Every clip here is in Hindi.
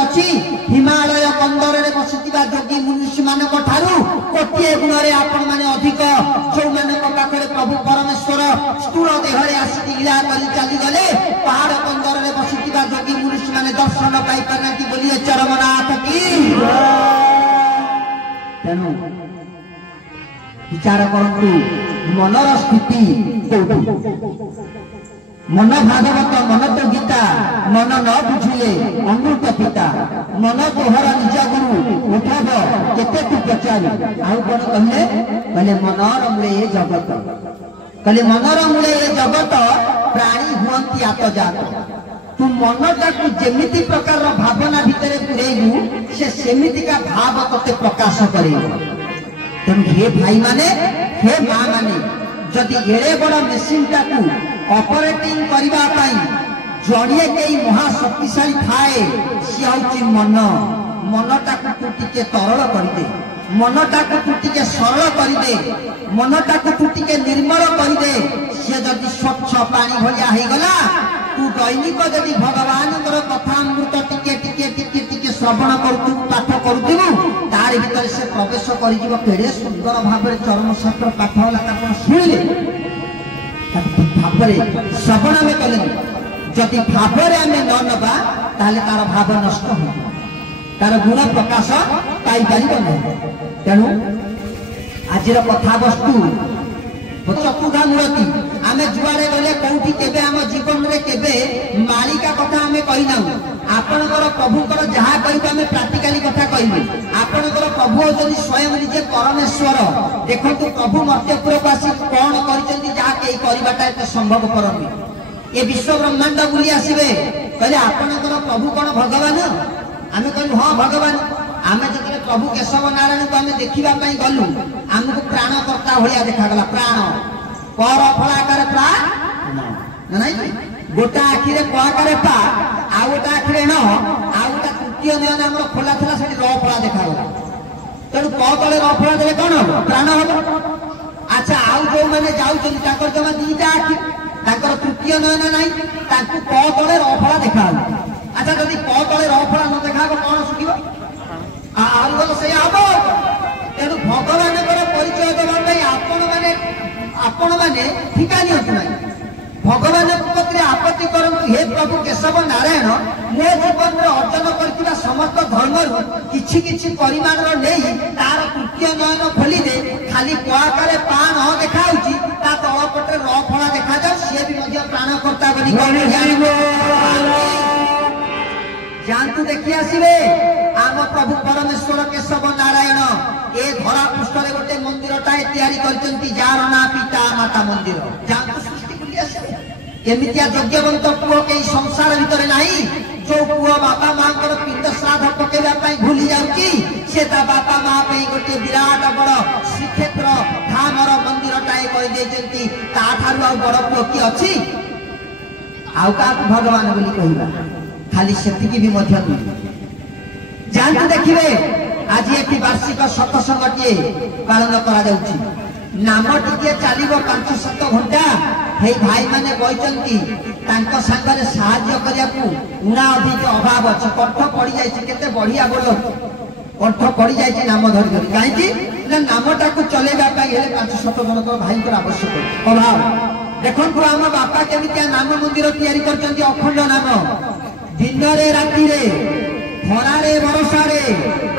अच्छी हिमालय कंदर में बसुवा योगी मुनिषी मान कोटे गुण आपण मैंने अधिक जो पाखे प्रभु परमेश्वर स्थूल देहरे आसिक लीला कर चलीगले पहाड़ कंदर में बसुवा योगी मुनिषी मैंने दर्शन पाई पारना बोलिए चरमनाथ की। तेणु विचार करतु मनर स्थिति मन भागवत मन तो गीता मन न बुझिले अमृत पिता मन तोहर निज गुरु उठब केते तू पचारू आउ कौन कहले कहले मनर मूले ये जगत कहले मनर मूले ये जगत प्राणी हुअंती आतजात तू मनटा को जेमिति प्रकार भावना भितर पुरेबू से सेमिति का भाव तते प्रकाश करेबो। तेणु हे भाई माने हे माँ माने जदि एड़े बड़ मेसीन टाकू ऑपरेटिंग करबा पाई जड़िए कई महाशक्तिशाली थाए सी हूँ मन मनटा को टिके तरल करदे मनटा को टिके सरल करदे मनटा को टिके निर्मल करदे सी जदि स्वच्छ पानी भलिया हो गला तू दैनिक जदि भगवान कथा अमृत टिके टिके टिके टिके श्रवण करू पाठ करू तार भीतर से प्रवेश कर केड़े सुंदर भाव चरम शास्त्र पाठ होला शुणिले भाव श्रवण में कले जदि भाव आम न नवा तार भाव नष्ट हो तार गुण प्रकाश पाई पार नहीं। तेणु आज कथा वस्तु चतुर्धा मूर्ति आम जुआड़े गले कौटी केबे आम जीवन में केबे मालिका कथा आम कहीना आपणकर प्रभुकर जहाँ कह प्राक्टिकाली कथा कहबे आपणकर प्रभु जदि स्वयं निजे परमेश्वर देखो प्रभु मर्त्यपुर को आसी कौन कर संभवपर ये विश्व ब्रह्मांड बुली आसबे कहले आपणकर प्रभु कौन भगवान आम कहलु हाँ भगवान आम जो प्रभु केशव नारायण को आम देखा गलु आमको प्राणकर्ता भाया देखागला प्राण पर फलाकार प्राण नहीं गोटा आखिरे पलाकार पा आ गोटा आखिरे न आ गोटा तृतीय नयन आम खोला था से रफला देखागला तेणु क तले रफला देवे कौन हम प्राण हम। अच्छा आउ जो मैंने जाऊँ जमा दीटा आखि तृतीय नयन नहीं क तले रफला देखा। अच्छा जदि क तले रफला न देखा कौन सुखिब आलुगल से हम। तेणु भगवान परिचय देवाई आपण मैंने ठिका नि भगवान प्रति आपत्ति करंतु हे प्रभु केशव नारायण मो जीवन में अर्जन कर समस्त धर्म किछि किछि परिमाण नहीं तार तृतीय नयन खोली दे खाली पआकार पा न देखा तल पटे रफला देखा जाऊ सी भी प्राणकर्ता जानतु देखी आसबे आम प्रभु परमेश्वर केशव नारायण ए धरा पृष्ठ गोटे मंदिर टाए तैयारी जार ना पिता माता मंदिर जानतु सृष्टि बुली आसबे केमितिया यज्ञवंत पुओ कई संसार भितर नहीं जो पुओ बापा माँ पिंड श्राद्ध पकेवा भूली जाऊँगी से बापा माँ गोटे विराट बड़ श्रीक्षेत्र धामर मंदिर टाए कही ताठारू बड़ पुओ किए अच्छी आउ क्या भगवान बोली कहवा खाली से भी जानते देखिए आज ये वार्षिक सत्संग टे पालन करा नाम टे चलो 5-7 घंटा हे भाई मैंने बही सागर साहाय्य करने उणा अधिक अभाव अच्छे कंठ पड़ जाते बढ़िया बोल कंठ पड़ जाए नाम धरी धरी कहीं नामटा को चलेगा 5-7 जन भाई आवश्यक अभाव देखु आम बापा केमितिया नाम मंदिर तैयारी करछंती अखंड नाम दिन रे राति रे खरारे बरसारे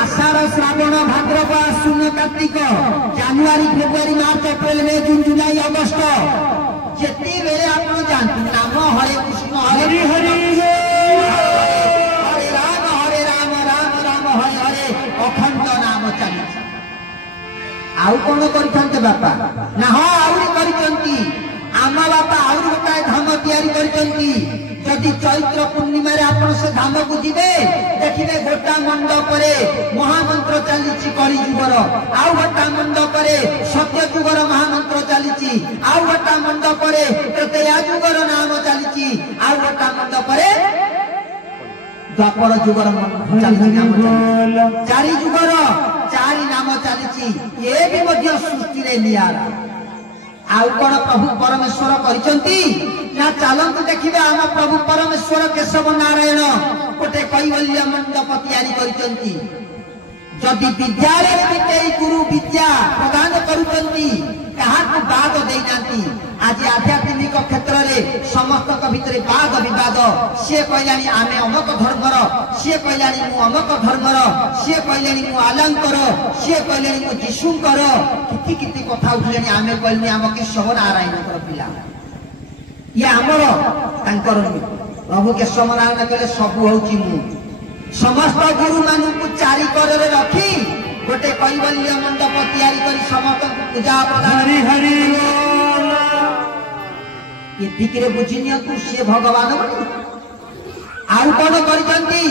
आषाढ़ श्रावण भाद्रव आश्विन कार्तिक January February March April May June July August जेती बेले आपण जानतु नाम हरे कृष्ण हरे हरे हरे राम राम राम हरे हरे अखंड नाम चली आउ कौन करते बापा ना हाँ आउरी करछंती आम बापा आउरी गोटाए धाम तैयारी करछंती जदि चैत्र पूर्णिमा आप से धाम को जी देखिए गोटा मंडप महामंत्र चली कली जुगर आउ गोटा मंडप सत्य जुगर महामंत्र चली आउ गोटा मंडप त्रेतया जुगर नाम चली आउ गोटा मंडप द्वापर जुगर चारि जुगर चारि नाम चली ये भी सृष्टि नियारा आउ कौन प्रभु परमेश्वर कर ना चलतु देखिए आम प्रभु परमेश्वर केशव नारायण गोटे कैवल्य मंडप तैयारी करिसंती जदि विद्यालय में गुरु विद्या प्रदान करुचंती कहाकू बाद देनांती आज आध्यात्मिक क्षेत्र में समस्त भितर वाद विवाद सी कहलानी आमे अमक धर्मर सी कहलानी मु अमक धर्मर सी कहलानी मु आलंकर सी कहलानी मु जीशुकर किति किति कथा उठले आमे कहलनी आम केशव नारायण पिला ये आमर तांकर प्रभु केशव नारायण कहले सबु होची मु समस्त गुरु मानू चारि करे रखी गोटे कैवल्य मंडप तैयारी करी समस्त पूजा हरि हरि ये बुझी तू सी भगवान आउ कौन करिसंती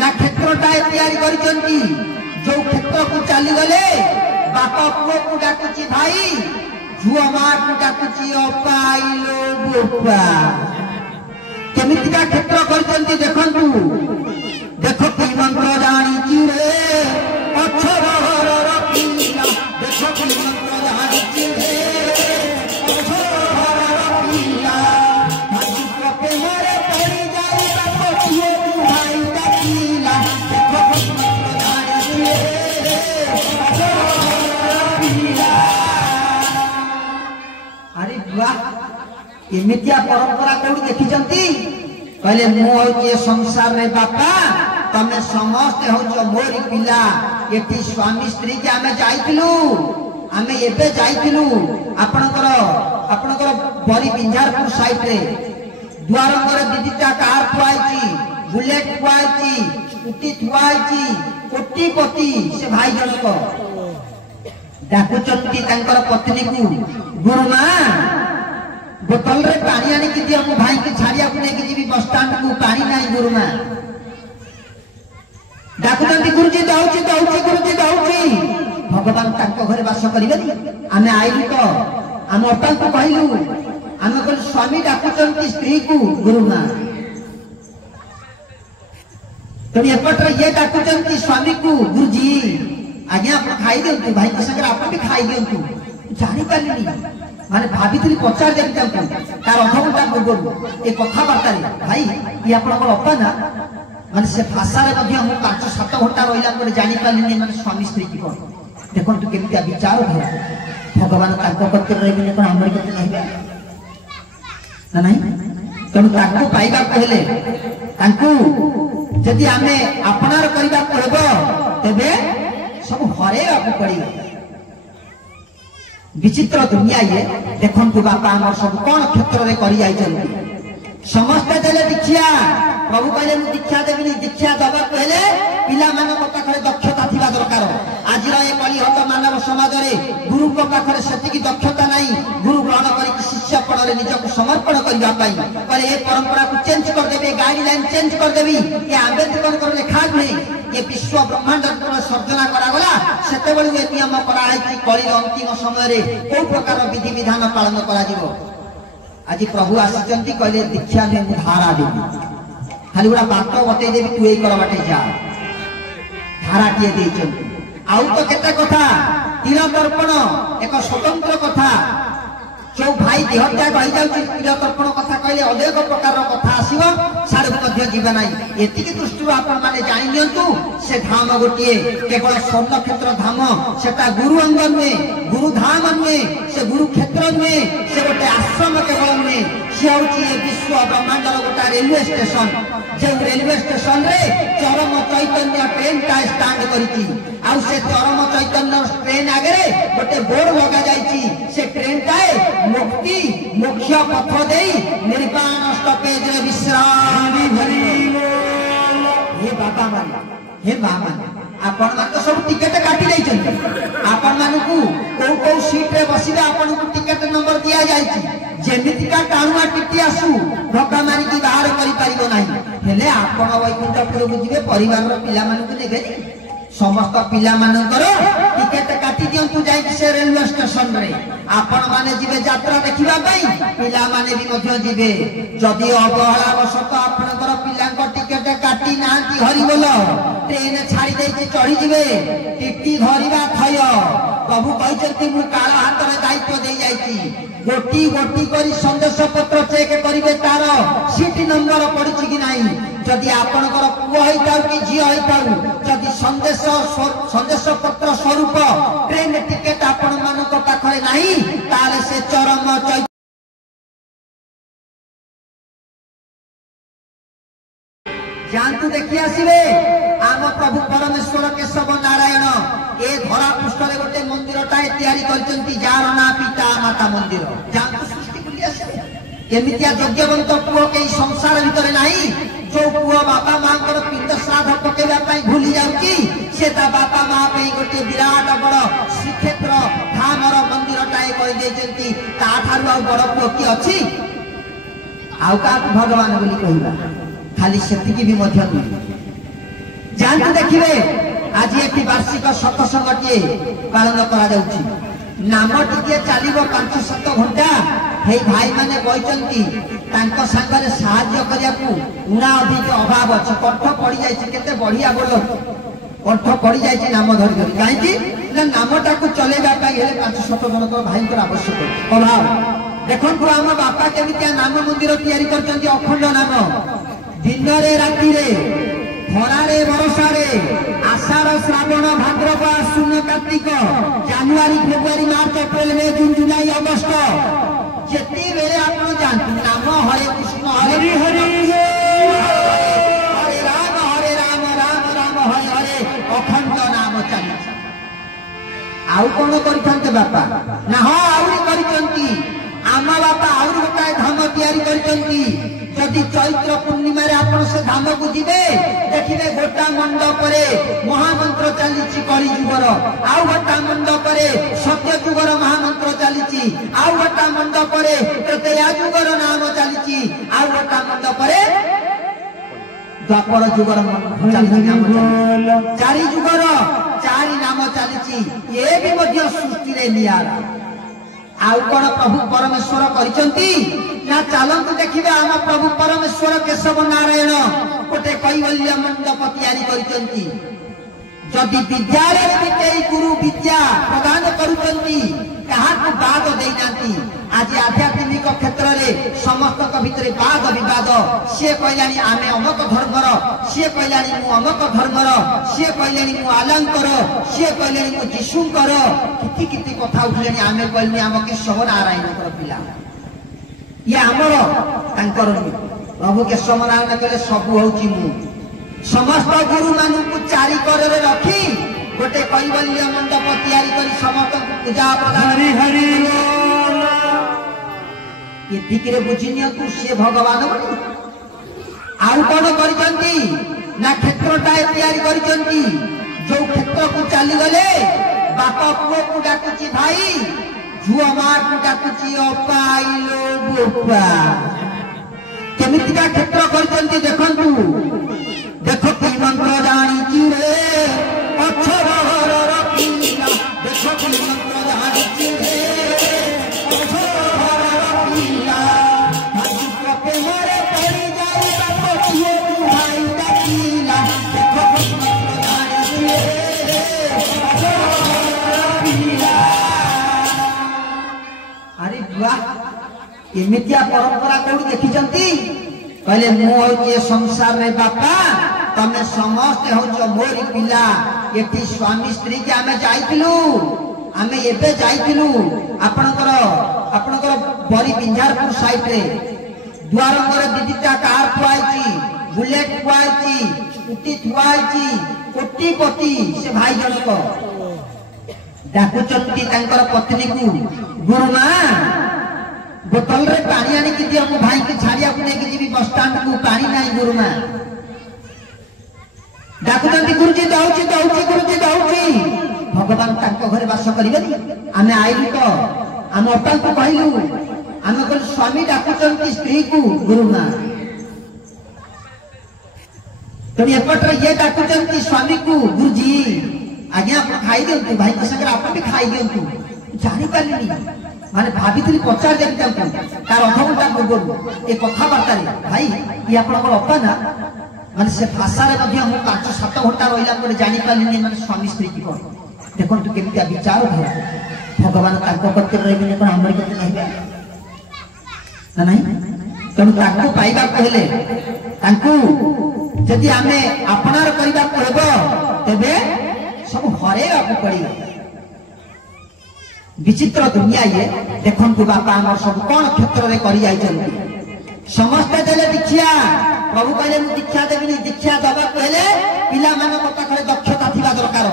ना क्षेत्रटा तैयारी करिसंती जो क्षेत्र को चली गले बाप पुओ को डाकुची भाई झुआ माँ को डाकुची अपा आइलो बोपा केमितिका क्षेत्र करिसंती देखंतु देखो की मंत्र जानी रे अक्षर रखिला देखो की मंत्र जानी रे अक्षर रखिला हाथी पे मारे पड़ी जाई बाप पुओ को भाई डाकिला देखो की मंत्र जानी रे अक्षर रखिला अरे वाह एमितिया परंपरा कोडी देखिचंती कहले मु होचे संसार रे बापा तमे समस्त हो मोरी पिला एटी स्वामी स्त्री के आमे जाइतिलु आमे एबे जाइतिलु आपनकर बरी बिंझारपुर साइड रे द्वार पर दीदीटा कार थुआइची बुलेट थुआइची स्कूटी थुआइची कोटिपति से भाई जनक डाकुचंती तांकर पत्नी को गुरुमा बोतल रे पानी आनी कि दियो भाई के छाड़िया को लेके जीवी बस स्टैंड को पानी नाही गुरुमा डाकुचंती गुरुजी दाउची दाउची गुरुजी दाउची भगवान तांको घरे वास करिबेनी आमे आइलु तो हम ओटा को कहलु आमे कहलु स्वामी डाकुचंती स्त्री को गुरुमा तो ये पत्र ये डाकुचंती स्वामी को गुरुजी आज्ञा आप खाई दियंतु भाई के संग आप भी खाई दियंतु जानि पालिनी माने भाभी पचार देवी तार अधघंटा पूर्व ए कथबार्ता भाई ये आप अपा ना माने से भाषा रे 5-7 घंटा रहिला पर जानि पालिनी माने स्वामी स्त्री की कोन देखो तू केमितिया विचार हो भगवान ताको कते रहबे कोन हमर कते कहबे ना नहीं तनु ताको पाइबा कहले तांको यदि आमे अपनार करिबा कहबो तबे सब हरे आपको पड़िबो विचित्र दुनिया ये देखंतु बापा हमर सब कोन क्षेत्र रे करि आइचंती समस्त देले दीक्षा प्रभु कहले मु दीक्षा देबिनी दीक्षा दबा कहले पिला मानक पाखरे दक्षता थिबा दरकार आज रे कलिहत मानव समाज रे गुरु को पाखरे सती की दक्षता नहीं गुरु ग्रहण करी शिष्य पड़े निजक समर्पण करबा पाई कहले ए परंपरा को चेंज कर देबे गाइडलाइन चेंज कर देबी ये आंबेडकर कर लिखा नहीं ये विश्व ब्रह्मांड सर्जना करा गला सेते बेलु ए नियम करा आइछि कलिर अंतिम समय रे को प्रकार विधि विधान पालन करा जिवो आज प्रभु आसिचंती कहले दीक्षा ने धारा देबी खाली गुड़ा बात बतई देवी तू कर बाटे जा धारा किए देचंती आउ तो केते कथा तीर तर्पण एक स्वतंत्र कथा जो भाई देहत्या कहि जाउछि तीर तर्पण कथा कहले अनेक प्रकार कथा आसीबो साडू मध्य जीवन नाही एतिकी दृष्टि आपण माने जानि नियंतु से धाम गोटिए केवल स्वर्ण क्षेत्र धाम सेटा गुरु अंग में गुरु धाम में से गुरु क्षेत्र में से गोटे आश्रम केवल में से होछि विश्व ब्रह्मांड गोटा रेलवे स्टेशन जे रेलवे स्टेशन रे चरम चैतन्य ट्रेन का स्टैंड करिछि आ से चरम चैतन्य ट्रेन आगे गोटे बोर्ड लगा जाइछि से ट्रेन टाए मुक्ति मोक्ष पथ देई निर्वाण स्टॉपेज रे विश्राम भरी हे बाबा मान आपण मान तो सब टिकट काटी दैछन आपण मानकू को सीट रे बसिबा आपण को टिकट नंबर दिया जाइछि जेमितिका टाणुआ टिटी आसु धक्का मारी की बाहर करि परिबो नाही हेले आपण वैकुंठपुर बुझिबे परिवार रो पिला मानकू नेबेनी समस्त पिला मानकर टिकट काटी दियंतु जाई से रेलवे स्टेशन रे आपण माने जिबे यात्रा देखिबा पई पिला माने भी मध्य जिबे जदि अवहेला बसत आपनकर पिलांक टिकेट काटी ना हरिबोल ट्रेन छाड़ी दे चढ़ी जीवे टीटी धरिबा थय प्रभु कहते मु काल हाथ में दायित्व दे जाइछि गोटी गोटी करी संदेश पत्र चेक करिवे तार सीट नंबर पड़छि कि नाही जदि आपनकर पुओ होइताउ कि झियो होइताउ जदि संदेश पत्र स्वरूप ट्रेन टिकेट आपण मानक पाखरे नाही ताले से चरम जानतु देखि आसीबे आम प्रभु परमेश्वर केशव नारायण ए धरा पृष्ठ रे गोटे मंदिरटाए तैयारी करचंती जार ना पिता माता मंदिर जानतु सृष्टि बुली आसीबे एमितिया यज्ञवंत पुओ के संसार भितर नाही जो पुओ बापा मां कर पिंड श्राद्ध पकेबा पई भूली जाउची से ता बापा मां पे गोटे विराट बड़ श्रीक्षेत्र धामर मंदिरटाए कहि देचंती ता थारु आ बड़ पुओ की अछि आउ का भगवान बोली कहिबा खाली सेतिकी भी मध्य जानते देखिए आज एक वार्षिक सत्संगटे पालन करा नाम टिके चलो 5-7 घंटा हे भाई माने बइचंती तांको संगरे सहाय्य करिया को उना अधिक अभाव अछि कंठ पड़ी जाय केते बढ़िया बोल कंठ पड़ी जाय नाम धरि धरि काहे कि ना नामटा को चलेबा पई हेले 5-7 जन को भाई को आवश्यक अभाव देखो आम बापा केमितिया नाम मंदिर तैयारी करचंती अखंड नाम दिन रे राति रे खरा रे वर्षा रे आषाढ़ श्रावण भाद्रव आश्विन कार्तिक जनवरी फेब्रुआरी मार्च अप्रैल मई जून जुलाई अगस्त जेती बेले आपण जानतु नाम हरे कृष्ण हरे हरे हरे राम राम राम हरे हरे अखंड नाम चली आउ कोन करिथंते बापा ना हो आउरी करिथंती आमा बापा आउरी गोटाए धाम तैयारी करिथंती जदि चैत्र पूर्णिमा रे आपण से धाम को जिबे देखिबे गोटा मंडप रे महामंत्र चलीछि कली जुगर आउ गोटा मंडप रे सत्य जुगर महामंत्र चलीछि आउ गोटा मंडप रे त्रेता जुगर नाम चलीछि आउ गोटा मंडप रे द्वापर जुगर चलीछि नाम चारि जुगर चारि नाम चलीछि ए भी मध्य सृष्टि रे नियारा आउ कोन प्रभु परमेश्वर करिसंती ना चलंतु देखिबे आम प्रभु परमेश्वर केशव नारायण गोटे कैवल्य मंडप तैयारी करिसंती जदि विद्यालय में गुरु विद्या प्रदान करुचंती कहाकु बाद देइनांती आज आध्यात्मिक क्षेत्र रे समस्त भितर वाद विवाद सी कहलानी आमे अमक धर्मर सी कहलानी मु अमक धर्मर सी कहलानी मु आलंकर सी कहलानी मु जीशुकर किति किति कथा उठलेनी आमे कहलनी आम केशव नारायण पिला ये आमर तांकर प्रभु केशव नारायण कहले सबु होची मु समस्त गुरु मानु को चारि कर रे रखी गोटे कैवल्य मंडप तैयारी करी समस्त पूजा हरि हरि ये दिकरे बुझिनिया तू से भगवान आउ कोन करिसंती ना क्षेत्रटा तैयारी करिसंती जो क्षेत्र को चली गले बापा पुओ को डाकुची भाई झुआ मां को डाकुची अपाइलो बोपा केमितिका क्षेत्र करिसंती देखंतु देखो की मंत्र जानी रे अक्षर रखिला देखो की मंत्र जानी रे अक्षर रखिला हाथ पे मोरे पड़ी जाई बापो किए तू भाई डाकिला देखो की मंत्र जानी रे अक्षर रखिला अरे वाह एमितिया परंपरा कोडी देखिचंती कहले मु होचे संसार रे बापा तमे समस्त होचो मोरी पिला एठी स्वामी स्त्री के आमे जाइतिलु आमे एबे जाइतिलु आपनकर बरी बिंझारपुर साइड रे द्वारंगर दीदीटा कार खुआइची बुलेट खुआइची स्कूटी खुआइची कोटिपति से भाई जनक डाकुचंती तांकर पत्नी को गुरुमा बोतल रे पानी आनी कि दियो मो भाई के छाड़िया को लेके जीवी बस स्टैंड को पानी नाही गुरुमा डाकुचंती गुरुजी दउची गुरुजी दउची भगवान तांको घरे वास करिबेनी आमे आइलु तो आम अटल को कहलु आमे कोन स्वामी डाकुचंती स्त्री को गुरुमा तो एपट ये डाकुचंती स्वामी को गुरुजी आज्ञा आप खाई दियंतु भाई के संगे आप भी खाई दियंतु जानि पालिनी माने भाभी थी पचार देखते तार अधघंटा पूर्व ए कथा बार्ता भाई ये आपन अपा ना माने से भाषा रे मध्य हम 5-7 घंटा रहिला पर जानि पालिनी माने स्वामी स्त्री की कोन देखन तू केमिता विचार है भगवान ताको करते रहबे कोन हमर के कहबे ना नहीं तनु ताको पाइबा कहले तांकू यदि आमे अपनार करिबा कहबो तबे सब हरेबा को पड़िबो विचित्र दुनिया ये देखन तू बापा हमर सब कोन क्षेत्र रे करि जाई चलती समस्त देले दीक्षा प्रभु कहले मु दीक्षा देबिनी दीक्षा दबा कहले पिला मानक पाखरे दक्षता थिबा दरकार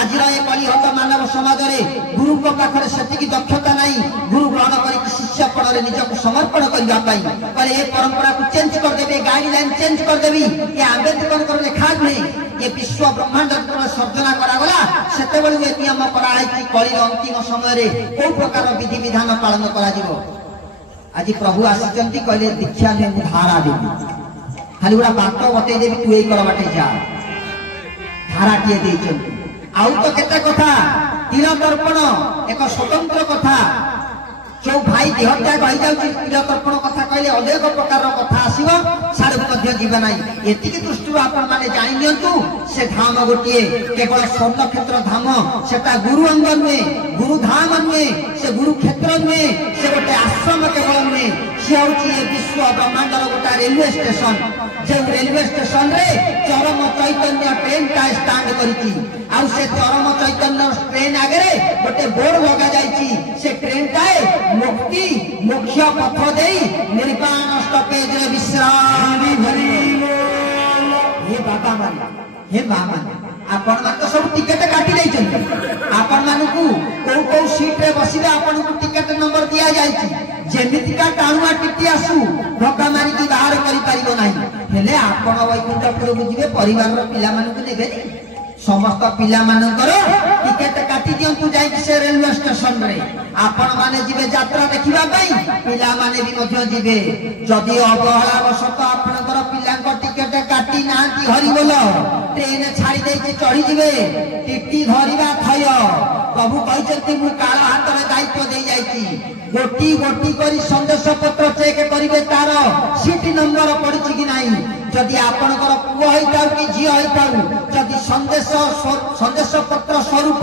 आज रे कली हत मानव समाज रे गुरु को पाखरे सती की दक्षता नहीं गुरु ग्रहण करी शिष्य पड़ले निजक समर्पण करिबा पई कहले ए परंपरा को चेंज कर देबे गाइडलाइन चेंज कर देबी ये आंबेडकर कर लेखा नहीं ये विश्व ब्रह्मांड को सर्जना करा गला सेते बळु ए नियम करा आइ कली अंतिम समय रे को प्रकार विधि विधान पालन करा जिवो आज प्रभु आसिचंती कहले दीक्षा ने धारा देबी खाली गुड़ा बाट बतई देवी तू यही कर बाटे जा धारा किए देचंती आउ तो केते कथा तीर तर्पण एक स्वतंत्र कथा जो भाई देहत्याग हो जाउची तीर तर्पण कथा कहले अनेक प्रकार कथा आसीबो सारे मध्य जीवन नाही एतिकी दृष्टि आपण माने जानि नियंतु से धाम गोटिए केवल स्वर्ण क्षेत्र धाम सेटा गुरु अंग नुए गुरु धाम नुए से गुरु क्षेत्र नुए से गोटे आश्रम केवल नुए से होची विश्व ब्रह्मांड गोटा रेलवे स्टेशन जे रेलवे स्टेशन रे चरम चैतन्य ट्रेन का स्टैंड करिची आउ से चरम चैतन्य ट्रेन आगे गोटे बोर्ड लगा जाइची से ट्रेन टाए मुक्ति मुख्य पथ देई निर्वाण स्टॉपेज रे विश्राम भरी हे बाबा मान आपण मान तो सब टिकट काटी दैछन आपण मान को सीट रे बसिबे आपण को टिकट नंबर दिया जाइची जेमिति का टाणुआ टिटी आसु धक्का मारी की बाहर करि परिबो नाही हेले आपण वैकुंठपुर बुझिबे परिवार रो पिला मान को नेबे समस्त पिला मानकर टिकेट काटी दियंतु जाई से रेलवे स्टेशन रे आपण माने जिबे यात्रा देखिबा पई पिला माने भी मध्य जिबे जदि अवहेला वशत आपनकर पिलांक टिकेट काटी नांती हरि बोल ट्रेन छाड़ी देके चढ़ी जिबे टिटी धरिबा थय प्रभु कहचंती मु काला हाथ रे दायित्व दे जाईची गोटी गोटी करी संदेश पत्र चेक करिवे तार सीट नंबर पड़िछि कि नाही जदि आपनकर पुओ होइताउ कि झियो होइताउ जदि संदेश पत्र स्वरूप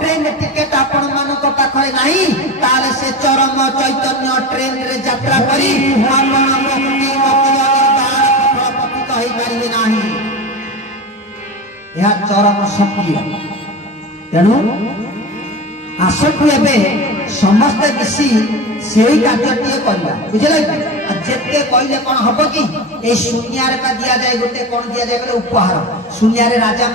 ट्रेन टिकेट आपण मानक पाखरे नाही ताले से चरम चैतन्य ट्रेन रे यात्रा करी आपण मुक्ति पतित होई पारिबे नाही यह चरम सत्य तेणु आसतु एबे समस्त मिसी सेही कार्यटिए करबा बुझले जेते कहले कोन हबो कि ए शून्यार का दिया जाए गोटे कोन दिया जाए बोले उपहार शून्यारे राजा